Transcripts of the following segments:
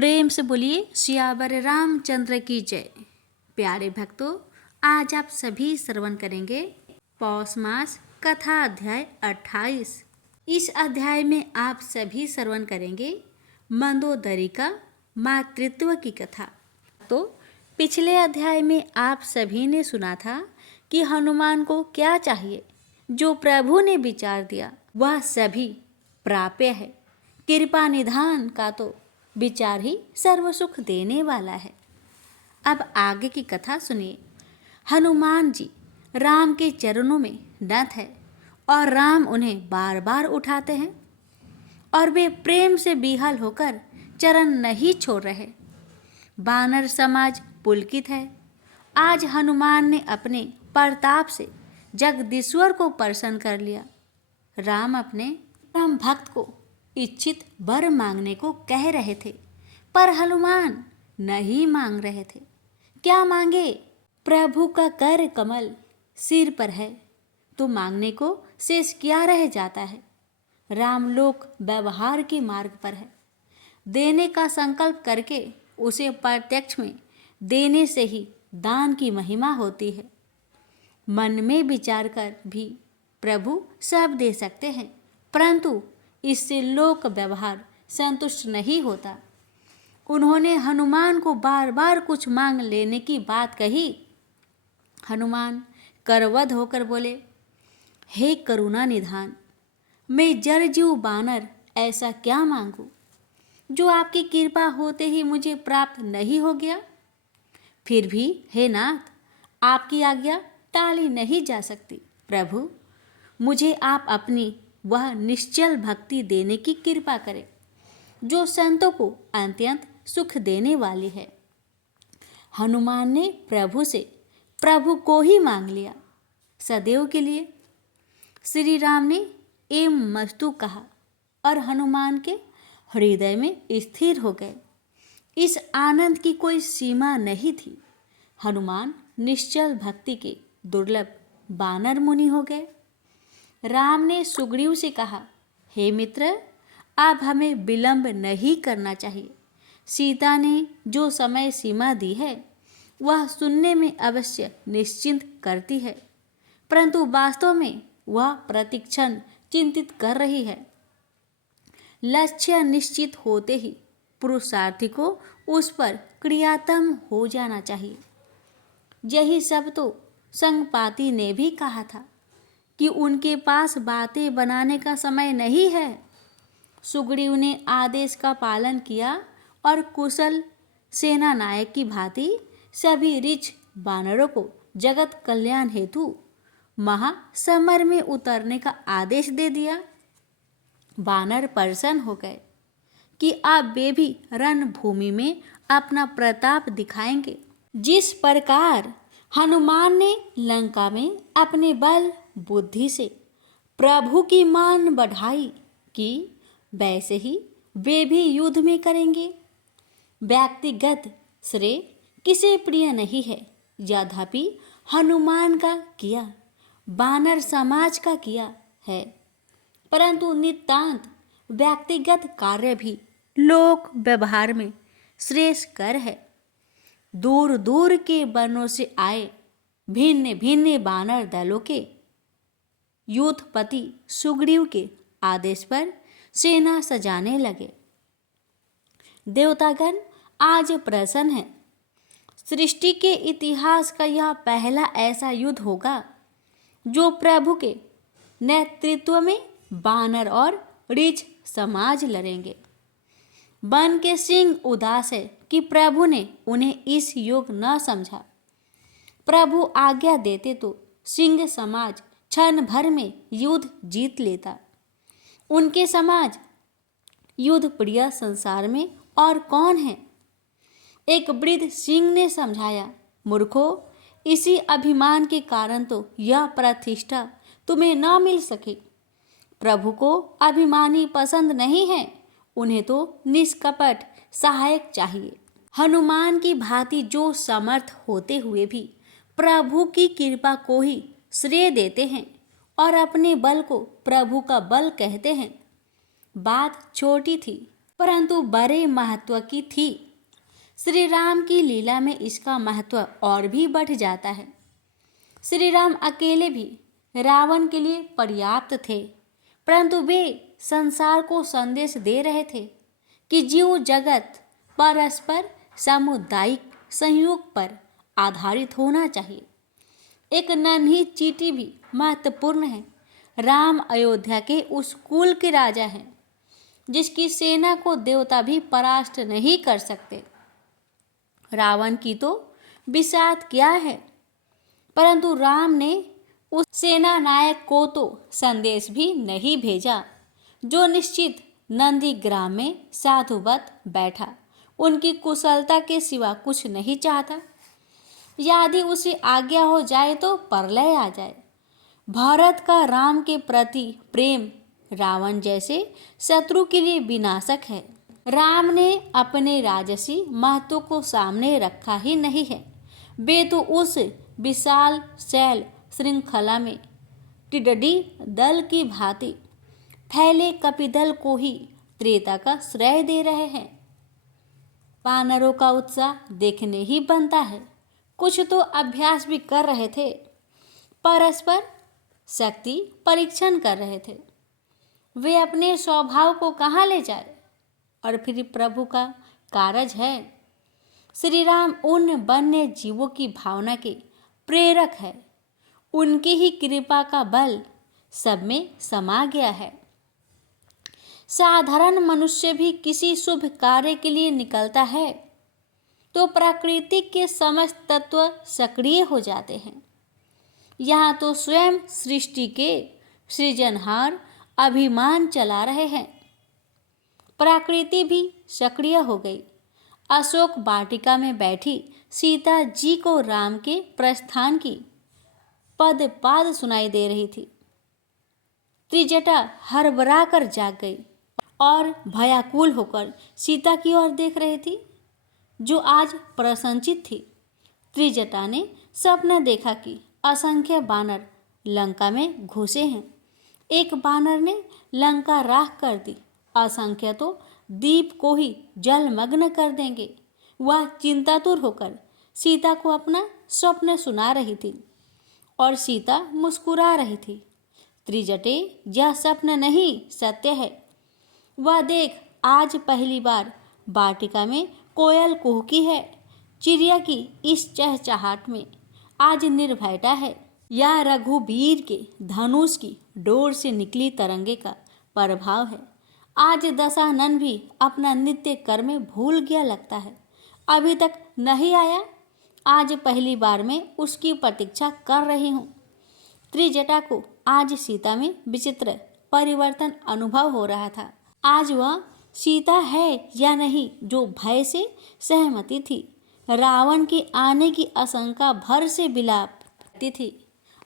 प्रेम से बोलिए सियावर रामचंद्र की जय। प्यारे भक्तों, आज आप सभी श्रवण करेंगे पौष मास कथा अध्याय 28। इस अध्याय में आप सभी श्रवण करेंगे मंदोदरी का मातृत्व की कथा। तो पिछले अध्याय में आप सभी ने सुना था कि हनुमान को क्या चाहिए। जो प्रभु ने विचार दिया वह सभी प्राप्य है। कृपा निधान का तो विचार ही सर्व सुख देने वाला है। अब आगे की कथा सुनिए। हनुमान जी राम के चरणों में नत है और राम उन्हें बार बार उठाते हैं और वे प्रेम से बिहल होकर चरण नहीं छोड़ रहे। बानर समाज पुलकित है। आज हनुमान ने अपने प्रताप से जगदीश्वर को प्रसन्न कर लिया। राम अपने परम भक्त को इच्छित वर मांगने को कह रहे थे, पर हनुमान नहीं मांग रहे थे। क्या मांगे? प्रभु का कर कमल सिर पर है, तो मांगने को शेष क्या रह जाता है। रामलोक व्यवहार के मार्ग पर है। देने का संकल्प करके उसे प्रत्यक्ष में देने से ही दान की महिमा होती है। मन में विचार कर भी प्रभु सब दे सकते हैं, परंतु इससे लोक व्यवहार संतुष्ट नहीं होता। उन्होंने हनुमान को बार बार कुछ मांग लेने की बात कही। हनुमान करवध होकर बोले, हे करुणा निधान, मैं जरजीव बानर ऐसा क्या मांगू जो आपकी कृपा होते ही मुझे प्राप्त नहीं हो गया। फिर भी हे नाथ, आपकी आज्ञा टाली नहीं जा सकती। प्रभु, मुझे आप अपनी वह निश्चल भक्ति देने की कृपा करें जो संतों को अत्यंत सुख देने वाली है। हनुमान ने प्रभु से प्रभु को ही मांग लिया सदैव के लिए। श्री राम ने एम मस्तु कहा और हनुमान के हृदय में स्थिर हो गए। इस आनंद की कोई सीमा नहीं थी। हनुमान निश्चल भक्ति के दुर्लभ बानर मुनि हो गए। राम ने सुग्रीव से कहा, हे मित्र, अब हमें विलंब नहीं करना चाहिए। सीता ने जो समय सीमा दी है वह सुनने में अवश्य निश्चिंत करती है, परंतु वास्तव में वह प्रतिक्षण चिंतित कर रही है। लक्ष्य निश्चित होते ही पुरुषार्थी को उस पर क्रियात्मक हो जाना चाहिए। यही सब तो संगपाति ने भी कहा था कि उनके पास बातें बनाने का समय नहीं है। सुग्रीव ने आदेश का पालन किया और कुशल सेना नायक की भांति सभी ऋच बानरों को जगत कल्याण हेतु महासमर में उतरने का आदेश दे दिया। बानर प्रसन्न हो गए कि अब वे भी रणभूमि में अपना प्रताप दिखाएंगे। जिस प्रकार हनुमान ने लंका में अपने बल बुद्धि से प्रभु की मान बढ़ाई कि वैसे ही वे भी युद्ध में करेंगे। व्यक्तिगत श्रेय किसे प्रिय नहीं है, यद्यपि हनुमान का किया बानर समाज का किया है, परंतु नितांत व्यक्तिगत कार्य भी लोक व्यवहार में श्रेयस्कर है। दूर दूर के वनों से आए भिन्न भिन्न बानर दलों के यूथपति सुग्रीव के आदेश पर सेना सजाने लगे। देवतागण आज प्रसन्न है। सृष्टि के इतिहास का यह पहला ऐसा युद्ध होगा जो प्रभु के नेतृत्व में बानर और ऋच समाज लड़ेंगे। वन के सिंह उदास है कि प्रभु ने उन्हें इस योग न समझा। प्रभु आज्ञा देते तो सिंह समाज क्षण भर में युद्ध जीत लेता। उनके समाज युद्ध प्रिय संसार में और कौन है। एक वृद्ध सिंह ने समझाया, मूर्खो, इसी अभिमान के कारण तो यह प्रतिष्ठा तुम्हें न मिल सके। प्रभु को अभिमानी पसंद नहीं है, उन्हें तो निष्कपट सहायक चाहिए। हनुमान की भांति जो समर्थ होते हुए भी प्रभु की कृपा को ही श्रेय देते हैं और अपने बल को प्रभु का बल कहते हैं। बात छोटी थी, परंतु बड़े महत्व की थी। श्री राम की लीला में इसका महत्व और भी बढ़ जाता है। श्री राम अकेले भी रावण के लिए पर्याप्त थे, परंतु वे संसार को संदेश दे रहे थे कि जीव जगत परस्पर सामुदायिक सहयोग पर आधारित होना चाहिए। एक नन्ही चींटी भी महत्वपूर्ण है। राम अयोध्या के उस कुल के राजा हैं जिसकी सेना को देवता भी परास्त नहीं कर सकते। रावण की तो बिसात क्या है, परंतु राम ने उस सेना नायक को तो संदेश भी नहीं भेजा जो निश्चित नंदीग्राम में साधुवत बैठा, उनकी कुशलता के सिवा कुछ नहीं चाहता। यदि उसे आज्ञा हो जाए तो प्रलय आ जाए। भारत का राम के प्रति प्रेम रावण जैसे शत्रु के लिए विनाशक है। राम ने अपने राजसी महत्व को सामने रखा ही नहीं है। वे तो उस विशाल शैल श्रृंखला में टिड्डी दल की भांति फैले कपिदल को ही त्रेता का श्रेय दे रहे हैं। वानरों का उत्साह देखने ही बनता है। कुछ तो अभ्यास भी कर रहे थे, परस्पर शक्ति परीक्षण कर रहे थे। वे अपने स्वभाव को कहाँ ले जाए, और फिर प्रभु का कारज है। श्री राम उन वन्य जीवों की भावना के प्रेरक है। उनकी ही कृपा का बल सब में समा गया है। साधारण मनुष्य भी किसी शुभ कार्य के लिए निकलता है तो प्रकृति के समस्त तत्व सक्रिय हो जाते हैं। यहाँ तो स्वयं सृष्टि के सृजनहार अभिमान चला रहे हैं। प्रकृति भी सक्रिय हो गई। अशोक वाटिका में बैठी सीता जी को राम के प्रस्थान की पद पाद सुनाई दे रही थी। त्रिजटा हड़बड़ा कर जाग गई और भयाकुल होकर सीता की ओर देख रही थी, जो आज प्रसन्नचित थी। त्रिजटा ने सपना देखा कि असंख्य बानर लंका में घुसे हैं। एक बानर ने लंका राख कर दी, असंख्य तो दीप को ही जलमग्न कर देंगे। वह चिंतातुर होकर सीता को अपना स्वप्न सुना रही थी और सीता मुस्कुरा रही थी। त्रिजटे, यह स्वप्न नहीं सत्य है। वह देख, आज पहली बार वाटिका में कोयल कुहकी है। चिड़िया की इस चहचहाट में आज निर्भयता है। यह रघुवीर के धनुष की डोर से निकली तरंगे का प्रभाव है। आज दशानन भी अपना नित्य कर्म भूल गया लगता है। अभी तक नहीं आया। आज पहली बार मैं उसकी प्रतीक्षा कर रही हूँ। त्रिजटा को आज सीता में विचित्र परिवर्तन अनुभव हो रहा था। आज वह सीता है या नहीं जो भय से सहमति थी। रावण के आने की आशंका भर से विलाप करती थी।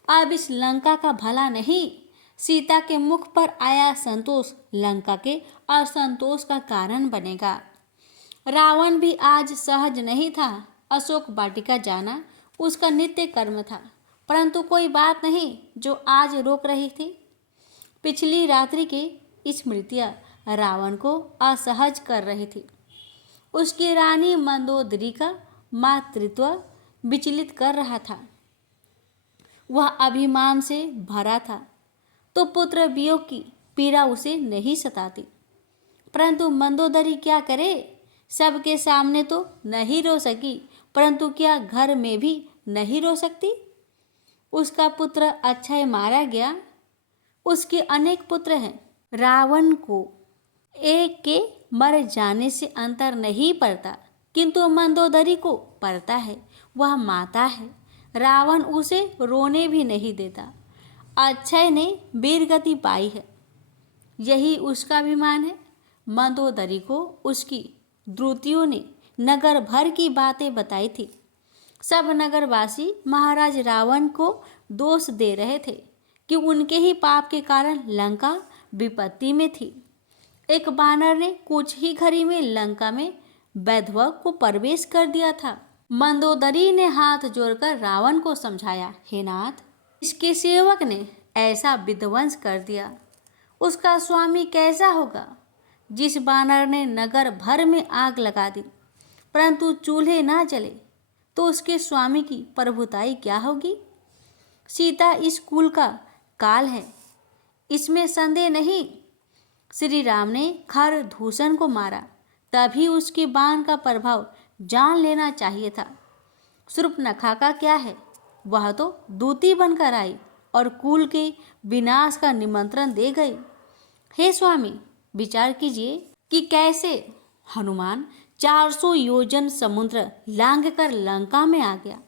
अब इस लंका का भला नहीं, सीता के मुख पर आया संतोष लंका के असंतोष का कारण बनेगा। रावण भी आज सहज नहीं था। अशोक वाटिका जाना उसका नित्य कर्म था, परंतु कोई बात नहीं जो आज रोक रही थी। पिछली रात्रि की स्मृतियाँ रावण को असहज कर रही थी। उसकी रानी मंदोदरी का मातृत्व विचलित कर रहा था। वह अभिमान से भरा था तो पुत्र वियोग की पीड़ा उसे नहीं सताती, परंतु मंदोदरी क्या करे। सबके सामने तो नहीं रो सकी, परंतु क्या घर में भी नहीं रो सकती। उसका पुत्र अक्षय मारा गया। उसके अनेक पुत्र हैं। रावण को एक के मर जाने से अंतर नहीं पड़ता, किंतु मंदोदरी को पड़ता है। वह माता है। रावण उसे रोने भी नहीं देता। अक्षय ने वीरगति पाई है, यही उसका अभिमान है। मंदोदरी को उसकी द्रुतियों ने नगर भर की बातें बताई थी। सब नगरवासी महाराज रावण को दोष दे रहे थे कि उनके ही पाप के कारण लंका विपत्ति में थी। एक बानर ने कुछ ही घड़ी में लंका में वैधव को प्रवेश कर दिया था। मंदोदरी ने हाथ जोड़कर रावण को समझाया, हे नाथ, इसके सेवक ने ऐसा विध्वंस कर दिया, उसका स्वामी कैसा होगा। जिस बानर ने नगर भर में आग लगा दी परंतु चूल्हे ना जले, तो उसके स्वामी की प्रभुताई क्या होगी। सीता इस कुल का काल है, इसमें संदेह नहीं। श्री राम ने खर दूषण को मारा, तभी उसके बाण का प्रभाव जान लेना चाहिए था। शूर्पणखा का क्या है, वह तो दूती बनकर आई और कुल के विनाश का निमंत्रण दे गई। हे स्वामी, विचार कीजिए कि कैसे हनुमान 400 योजन समुद्र लांघकर लंका में आ गया।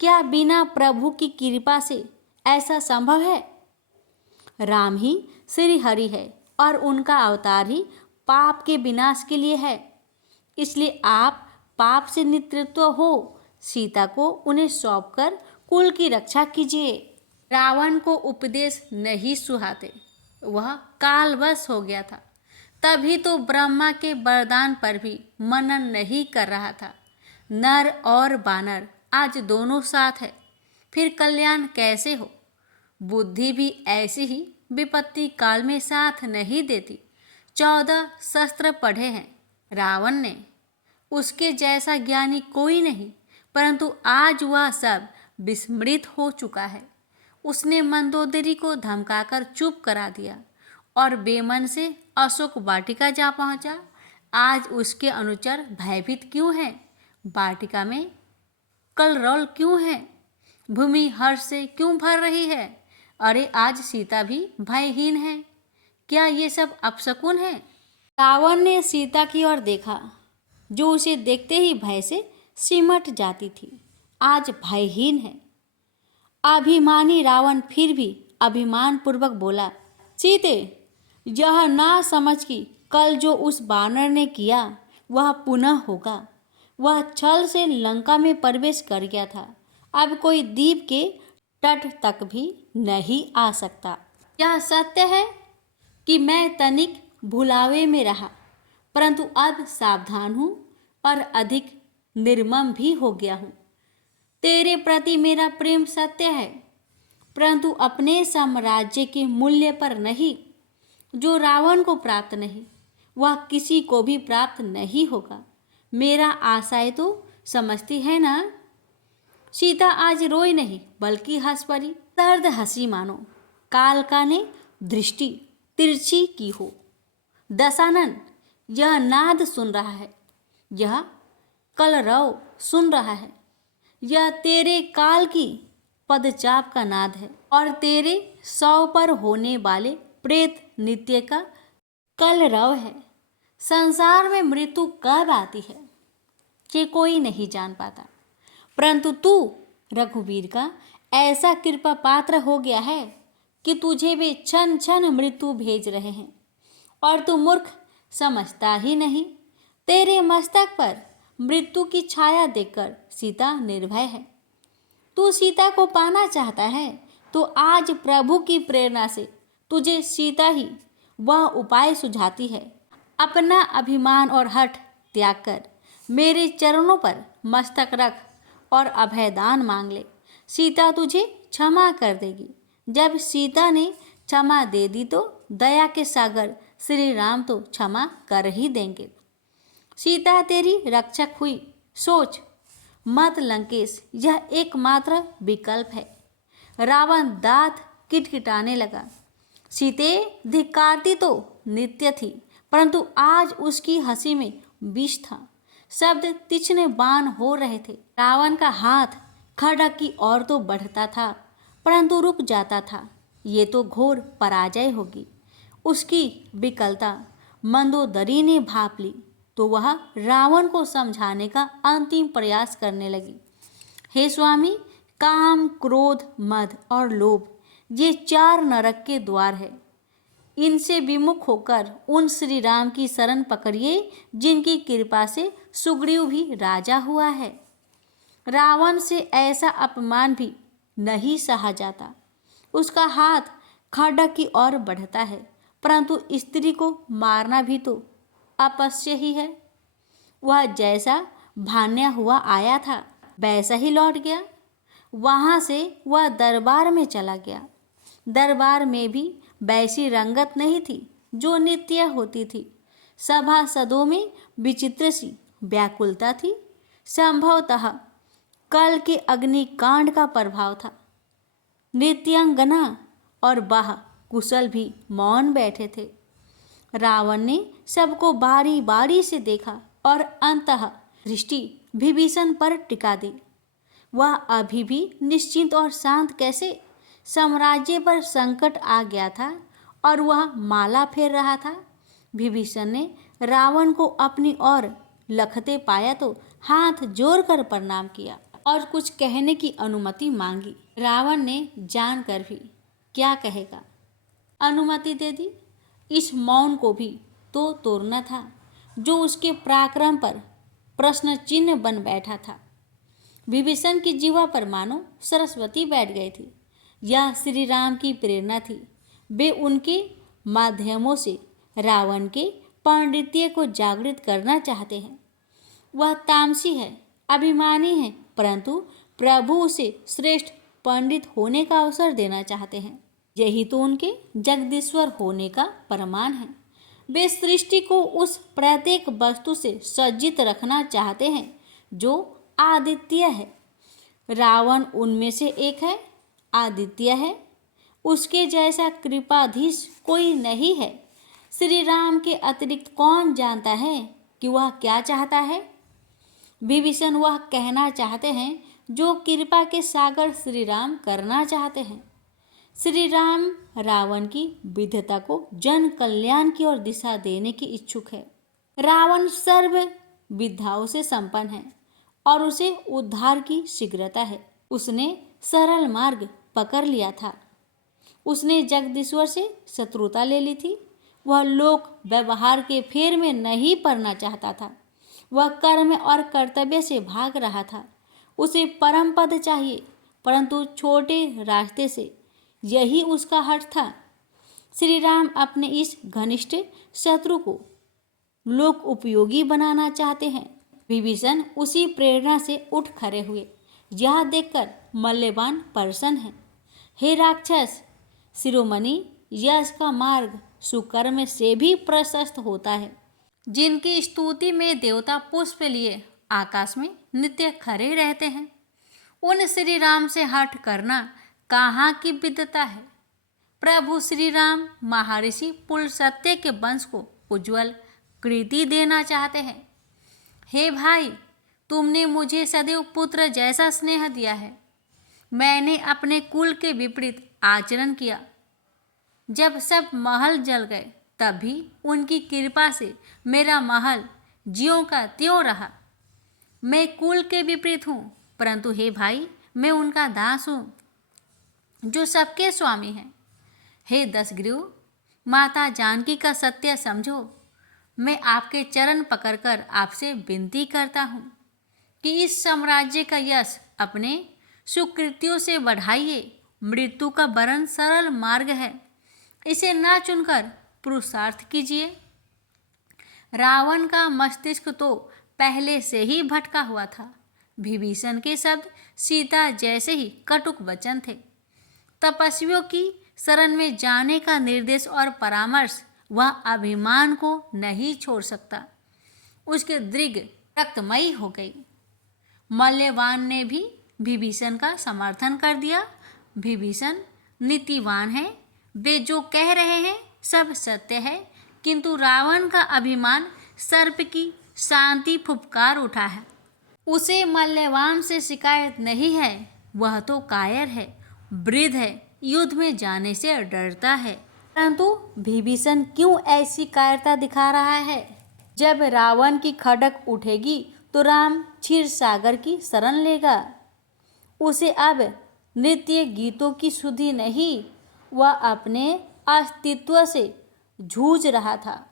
क्या बिना प्रभु की कृपा से ऐसा संभव है। राम ही श्री हरि है और उनका अवतार ही पाप के विनाश के लिए है। इसलिए आप पाप से निवृत्त हो सीता को उन्हें सौंपकर कुल की रक्षा कीजिए। रावण को उपदेश नहीं सुहाते, वह कालवश हो गया था। तभी तो ब्रह्मा के वरदान पर भी मनन नहीं कर रहा था। नर और बानर आज दोनों साथ है, फिर कल्याण कैसे हो। बुद्धि भी ऐसी ही विपत्ति काल में साथ नहीं देती। 14 शस्त्र पढ़े हैं रावण ने, उसके जैसा ज्ञानी कोई नहीं, परंतु आज वह सब विस्मृत हो चुका है। उसने मंदोदरी को धमकाकर चुप करा दिया और बेमन से अशोक वाटिका जा पहुंचा। आज उसके अनुचर भयभीत क्यों हैं? वाटिका में कलरौल क्यों है? भूमि हर्ष से क्यों भर रही है? अरे आज सीता भी भयहीन है। क्या ये सब अपशकुन है? रावण ने सीता की ओर देखा, जो उसे देखते ही भय से सिमट जाती थी, आज भयहीन है। अभिमानी रावण फिर भी अभिमान पूर्वक बोला, सीते, यह ना समझ कि कल जो उस बानर ने किया वह पुनः होगा। वह छल से लंका में प्रवेश कर गया था, अब कोई द्वीप के तट तक भी नहीं आ सकता। यह सत्य है कि मैं तनिक भुलावे में रहा, परंतु अब सावधान हूँ और अधिक निर्मम भी हो गया हूँ। तेरे प्रति मेरा प्रेम सत्य है, परंतु अपने साम्राज्य के मूल्य पर नहीं। जो रावण को प्राप्त नहीं, वह किसी को भी प्राप्त नहीं होगा। मेरा आशय तो समझती है ना। सीता आज रोई नहीं, बल्कि हंस पड़ी। दर्द हंसी मानो कालका ने दृष्टि तिरछी की हो। दशानन यह नाद सुन रहा है, यह कलरव सुन रहा है। यह तेरे काल की पदचाप का नाद है और तेरे 100 पर होने वाले प्रेत नित्य का कलरव है। संसार में मृत्यु कब आती है कि कोई नहीं जान पाता, परंतु तू रघुवीर का ऐसा कृपा पात्र हो गया है कि तुझे वे क्षण क्षण मृत्यु भेज रहे हैं और तू मूर्ख समझता ही नहीं। तेरे मस्तक पर मृत्यु की छाया देखकर सीता निर्भय है। तू सीता को पाना चाहता है तो आज प्रभु की प्रेरणा से तुझे सीता ही वह उपाय सुझाती है। अपना अभिमान और हठ त्याग कर मेरे चरणों पर मस्तक रख और अभयदान मांग ले। सीता तुझे क्षमा कर देगी। जब सीता ने क्षमा दे दी तो दया के सागर श्री राम तो क्षमा कर ही देंगे। सीता तेरी रक्षक हुई, सोच मत लंकेश, यह एकमात्र विकल्प है। रावण दांत किटकिटाने लगा। सीते धिक्कारती तो नित्य थी, परंतु आज उसकी हंसी में विष था। शब्द तीक्ष्ण बाण हो रहे थे। रावण का हाथ खड्ग की ओर तो बढ़ता था, परंतु रुक जाता था। ये तो घोर पराजय होगी। उसकी विकलता मंदोदरी ने भाप ली तो वह रावण को समझाने का अंतिम प्रयास करने लगी। हे स्वामी, काम, क्रोध, मद और लोभ ये 4 नरक के द्वार है। इनसे विमुख होकर उन श्री राम की शरण पकड़िए, जिनकी कृपा से सुग्रीव भी राजा हुआ है। रावण से ऐसा अपमान भी नहीं सहा जाता। उसका हाथ खड्ग की ओर बढ़ता है, परंतु स्त्री को मारना भी तो अपश्य ही है। वह जैसा भान्या हुआ आया था वैसा ही लौट गया। वहाँ से वह दरबार में चला गया। दरबार में भी वैसी रंगत नहीं थी जो नित्य होती थी। सभासदों में विचित्र सी व्याकुलता थी। संभवतः कल के अग्निकांड का प्रभाव था। नृत्यांगना और वाह कुशल भी मौन बैठे थे। रावण ने सबको बारी बारी से देखा और अंततः दृष्टि विभीषण पर टिका दी। वह अभी भी निश्चिंत और शांत कैसे? साम्राज्य पर संकट आ गया था और वह माला फेर रहा था। विभीषण ने रावण को अपनी ओर लखते पाया तो हाथ जोड़कर प्रणाम किया और कुछ कहने की अनुमति मांगी। रावण ने जानकर भी क्या कहेगा अनुमति दे दी। इस मौन को भी तो तोड़ना था जो उसके पराक्रम पर प्रश्न चिन्ह बन बैठा था। विभीषण की जीवा पर मानो सरस्वती बैठ गई थी। यह श्री राम की प्रेरणा थी। वे उनके माध्यमों से रावण के पांडित्य को जागृत करना चाहते हैं। वह तामसी है, अभिमानी है, परंतु प्रभु उसे श्रेष्ठ पंडित होने का अवसर देना चाहते हैं। यही तो उनके जगदीश्वर होने का प्रमाण है। वे सृष्टि को उस प्रत्येक वस्तु से सज्जित रखना चाहते हैं जो आदित्य है। रावण उनमें से एक है, आदित्य है। उसके जैसा कृपाधीश कोई नहीं है। श्री राम के अतिरिक्त कौन जानता है कि वह क्या चाहता है? विभीषण वह कहना चाहते हैं जो कृपा के सागर श्री राम करना चाहते हैं। श्री राम रावण की विद्वता को जन कल्याण की ओर दिशा देने की इच्छुक है। रावण सर्व विद्याओं से संपन्न है और उसे उद्धार की शीघ्रता है। उसने सरल मार्ग पकड़ लिया था। उसने जगदीश्वर से शत्रुता ले ली थी। वह लोक व्यवहार के फेर में नहीं पड़ना चाहता था। वह कर्म और कर्तव्य से भाग रहा था। उसे परम पद चाहिए, परंतु छोटे रास्ते से, यही उसका हठ था। श्री राम अपने इस घनिष्ठ शत्रु को लोक उपयोगी बनाना चाहते हैं। विभीषण उसी प्रेरणा से उठ खड़े हुए। यह देखकर मल्यवान प्रसन्न है। हे राक्षस शिरोमणि, यश का मार्ग सुकर्म से भी प्रशस्त होता है। जिनकी स्तुति में देवता पुष्प लिए आकाश में नित्य खड़े रहते हैं, उन श्री राम से हठ करना कहाँ की विद्वता है। प्रभु श्री राम महर्षि पुलस्त्य के वंश को उज्जवल कृति देना चाहते हैं। हे भाई, तुमने मुझे सदैव पुत्र जैसा स्नेह दिया है। मैंने अपने कुल के विपरीत आचरण किया। जब सब महल जल गए तब भी उनकी कृपा से मेरा महल ज्यों का त्यों रहा। मैं कुल के विपरीत हूँ, परंतु हे भाई, मैं उनका दास हूँ जो सबके स्वामी हैं। हे दशग्रीव, माता जानकी का सत्य समझो। मैं आपके चरण पकड़कर आपसे विनती करता हूँ कि इस साम्राज्य का यश अपने सुकृत्यों से बढ़ाइए। मृत्यु का वरण सरल मार्ग है, इसे ना चुनकर पुरुषार्थ कीजिए। रावण का मस्तिष्क तो पहले से ही भटका हुआ था। विभीषण के शब्द सीता जैसे ही कटुक वचन थे। तपस्वियों की शरण में जाने का निर्देश और परामर्श वह अभिमान को नहीं छोड़ सकता। उसके दृग रक्तमयी हो गई। मल्यवान ने भी विभीषण का समर्थन कर दिया। विभीषण नीतिवान है, वे जो कह रहे हैं सब सत्य है, किंतु रावण का अभिमान सर्प की शांति फुफकार उठा है। उसे मल्यवान से शिकायत नहीं है। वह तो कायर है, वृद्ध है, युद्ध में जाने से डरता है। परंतु विभीषण क्यों ऐसी कायरता दिखा रहा है? जब रावण की खड़क उठेगी तो राम क्षीर सागर की शरण लेगा। उसे अब नृत्य गीतों की सुधि नहीं, वह अपने अस्तित्व से जूझ रहा था।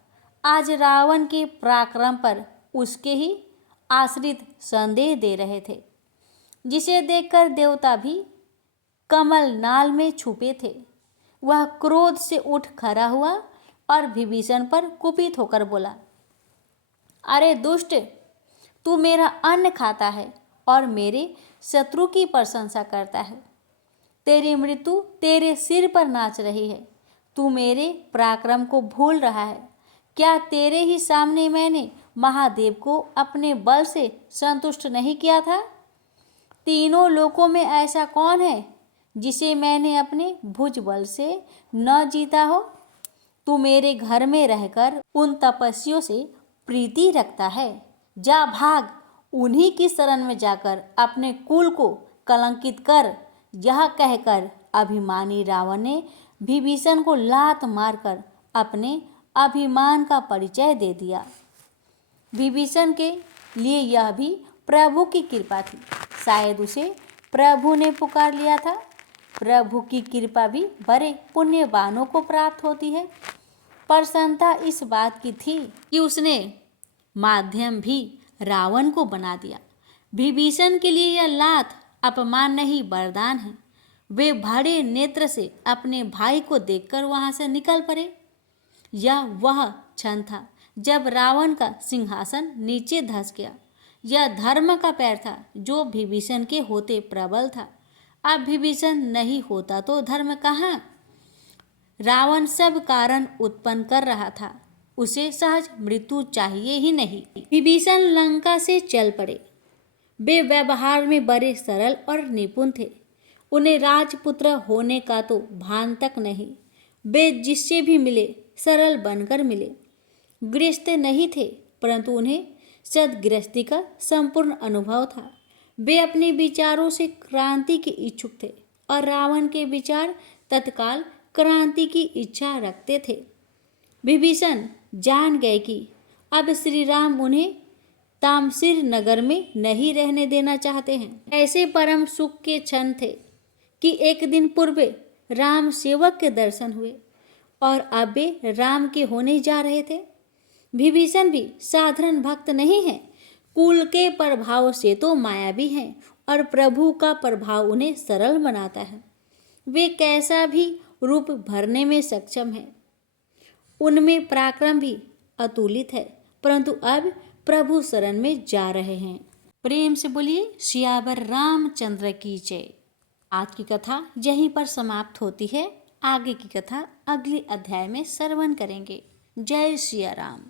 आज रावण के पराक्रम पर उसके ही आश्रित संदेह दे रहे थे, जिसे देखकर देवता भी कमल नाल में छुपे थे। वह क्रोध से उठ खड़ा हुआ और विभीषण पर कुपित होकर बोला, अरे दुष्ट, तू मेरा अन्न खाता है और मेरे शत्रु की प्रशंसा करता है। तेरी मृत्यु तेरे सिर पर नाच रही है। तू मेरे पराक्रम को भूल रहा है। क्या तेरे ही सामने मैंने महादेव को अपने बल से संतुष्ट नहीं किया था? तीनों लोकों में ऐसा कौन है जिसे मैंने अपने भुज बल से न जीता हो? तू मेरे घर में रहकर उन तपस्वियों से प्रीति रखता है। जा भाग, उन्हीं की शरण में जाकर अपने कुल को कलंकित कर। यह कहकर अभिमानी रावण ने विभीषण को लात मारकर अपने अभिमान का परिचय दे दिया। विभीषण के लिए यह भी प्रभु की कृपा थी। शायद उसे प्रभु ने पुकार लिया था। प्रभु की कृपा भी बड़े पुण्यवानों को प्राप्त होती है। प्रसन्नता इस बात की थी कि उसने माध्यम भी रावण को बना दिया। विभीषण के लिए यह लात अपमान नहीं, वरदान है। वे बड़े नेत्र से अपने भाई को देखकर वहां से निकल पड़े। यह वह क्षण था जब रावण का सिंहासन नीचे धंस गया। यह धर्म का पैर था जो विभीषण के होते प्रबल था। अब विभीषण नहीं होता तो धर्म कहाँ? रावण सब कारण उत्पन्न कर रहा था। उसे सहज मृत्यु चाहिए ही नहीं। विभीषण लंका से चल पड़े। वे व्यवहार में बड़े सरल और निपुण थे। उन्हें राजपुत्र होने का तो भान तक नहीं। वे जिससे भी मिले सरल बनकर मिले। गृहस्थ नहीं थे, परंतु उन्हें सद्गृहस्थी का संपूर्ण अनुभव था। वे अपने विचारों से क्रांति के इच्छुक थे और रावण के विचार तत्काल क्रांति की इच्छा रखते थे। विभीषण जान गए कि अब श्री राम उन्हें तामसिर नगर में नहीं रहने देना चाहते हैं। ऐसे परम सुख के क्षण थे कि एक दिन पूर्व राम सेवक के दर्शन हुए और अब वे राम के होने जा रहे थे। विभीषण भी साधारण भक्त नहीं है। कुल के प्रभाव से तो मायावी हैं और प्रभु का प्रभाव उन्हें सरल बनाता है। वे कैसा भी रूप भरने में सक्षम है। उनमें पराक्रम भी अतुलित है, परंतु अब प्रभु शरण में जा रहे हैं। प्रेम से बोलिए सियावर रामचंद्र की जय। आज की कथा यहीं पर समाप्त होती है। आगे की कथा अगले अध्याय में श्रवण करेंगे। जय सिया राम।